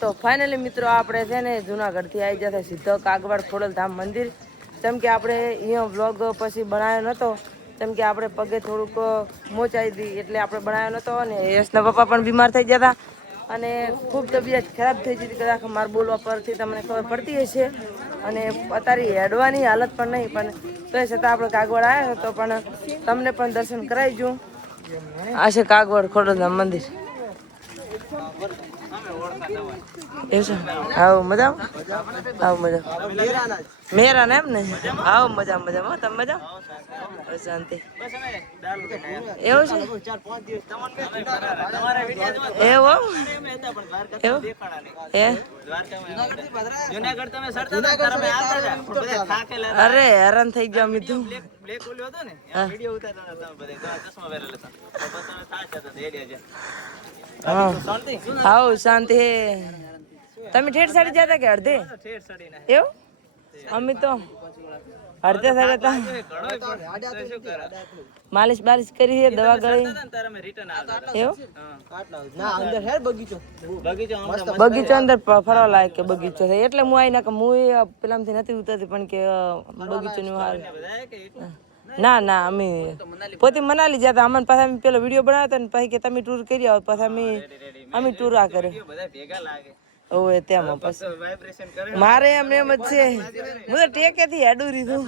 તો ફાઇનલી મિત્રો આપણે છે ને જુનાગઢથી આવી જતા સીધો કાગવાડ ખોડલધામ મંદિર. જેમ કે આપણે અહીંયા વ્લોગ પછી બનાવ્યો નહોતો, જેમ કે આપણે પગે થોડુંક મોચાઈ હતી એટલે આપણે બનાવ્યો નહોતો. અને યશના પપ્પા પણ બીમાર થઈ ગયા હતા અને ખૂબ તબિયત ખરાબ થઈ ગઈ હતી. કદાચ મારા બોલવા પરથી તમને ખબર પડતી હશે. અને અત્યારે હેડવાની હાલત પણ નહીં, પણ તો એ છતાં આપણે કાગવાડ આવ્યા તો પણ તમને પણ દર્શન કરાવીશું. આ છે કાગવાડ ખોડલધામ મંદિર. આવો મજા આવો મજા મેરા ને એમ ને આવો મજા મજામાં. તમે મજા શાંતિ એવું છે એવું એવું અરે હેરાન થઈ ગયા મીઠું. આવો શાંતિ. તમે ઠેઠ સાડી જતા કે અડધે એવું? અમે તો અડધે સાડા માલિશ બાલિશ કરી છે, દવા ગળી એવું. બગીચો અંદર ફરવા લાયક કે બગીચો છે એટલે હું આવી ના કે હું પેલાથી નથી ઉતરતી પણ કે બગીચો ની વાર ના ના અમે પોતે મનાલી જતા. અમને પાછા અમે પેલો વિડીયો બનાવ્યો ને પછી કે તમે ટૂર કરી આવો, પછી અમે ટૂર આ કરે ઓવે તેમાં પછી મારે એમ એમ જ છે. હું તો ટેકેથી હેડું રીધું.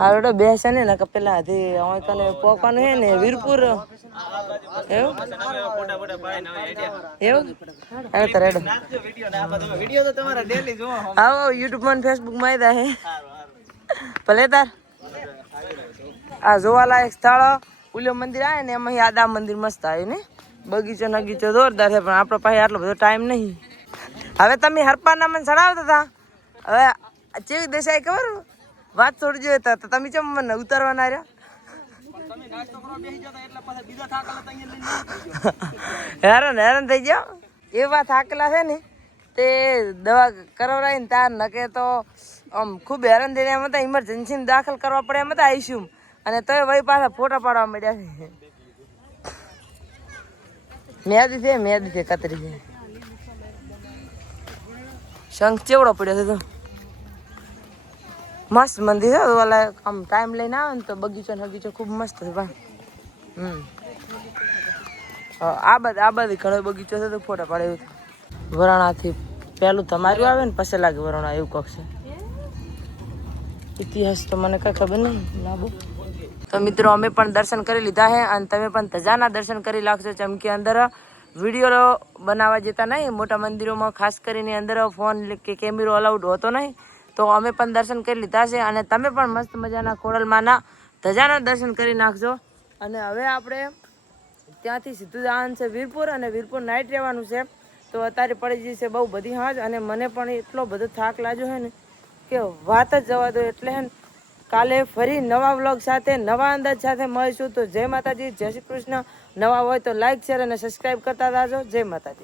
હારોડો બેસે ને કે પેલા હજી કને પોકવાનું હે ને વીરપુર એવું એવું રેડો આવો યુટ્યુબ માં ફેસબુક માં આવ્યા હે ભલે તાર. આ જોવાલાયક સ્થળ ઉલ્યો મંદિર આવે ને એમાં યાદ આ મંદિર મસ્ત આવ્યું ને. બગીચો નગીચો જોરદાર છે પણ આપણો પાસે આટલો બધો ટાઈમ નહીં. હવે તમે હરપાના મને ચડાવતા હતા, હવે કેવી દશાએ ખબર વાત છોડી જોઈએ તો તમે ચમ મને ઉતારવાના રહ્યા. હેરાન હેરાન થઈ ગયા એવા થાકેલા છે ને તે દવા કરાવરાય ને તાર નકે તો આમ ખૂબ હેરાન થઈને એમ હતા. ઇમરજન્સી દાખલ કરવા પડે એમ હતા આઈસીયુ. અને તોય વળી પાછા ફોટા પાડવા માંડ્યા છે. મેદી છે કતરી છે. શંખ ચેવડો પડ્યો છે તો મસ્ત મંદિર છે. ઓલા આમ ટાઈમ લઈને આવે ને તો બગીચો ખૂબ મસ્ત છે ભાઈ. આ બધી ઘણો બગીચો છે તો ફોટા પાડે એવું. વરાણાથી પહેલું તમારું આવે ને પછી લાગે વરાણા એવું કોક છે. ઇતિહાસ તો મને કઈ ખબર નહીં લાબો. તો મિત્રો અમે પણ દર્શન કરી લીધા છે અને તમે પણ ધજાના દર્શન કરી લાગશો. જેમ કે અંદર વિડીયો બનાવવા જતા નહીં, મોટા મંદિરોમાં ખાસ કરીને અંદર ફોન કે કેમેરો અલાઉડ હોતો નહીં. તો અમે પણ દર્શન કરી લીધા છે અને તમે પણ મસ્ત મજાના ખોડલમાંના ધજાના દર્શન કરી નાખજો. અને હવે આપણે ત્યાંથી સીધું જવાનું છે વીરપુર અને વીરપુર નાઇટ રહેવાનું છે. તો અત્યારે પડી જશે બહુ બધી હાજ અને મને પણ એટલો બધો થાક લાગ્યો છે ને કે વાત જ જવા દો. એટલે હે કાલે ફરી નવા વ્લોગ સાથે નવા અંદાજ સાથે મળીશું. તો જય માતાજી, જય શ્રી કૃષ્ણ. નવા હોય તો લાઈક શેર અને સબસ્ક્રાઈબ કરતા જાજો. જય માતાજી.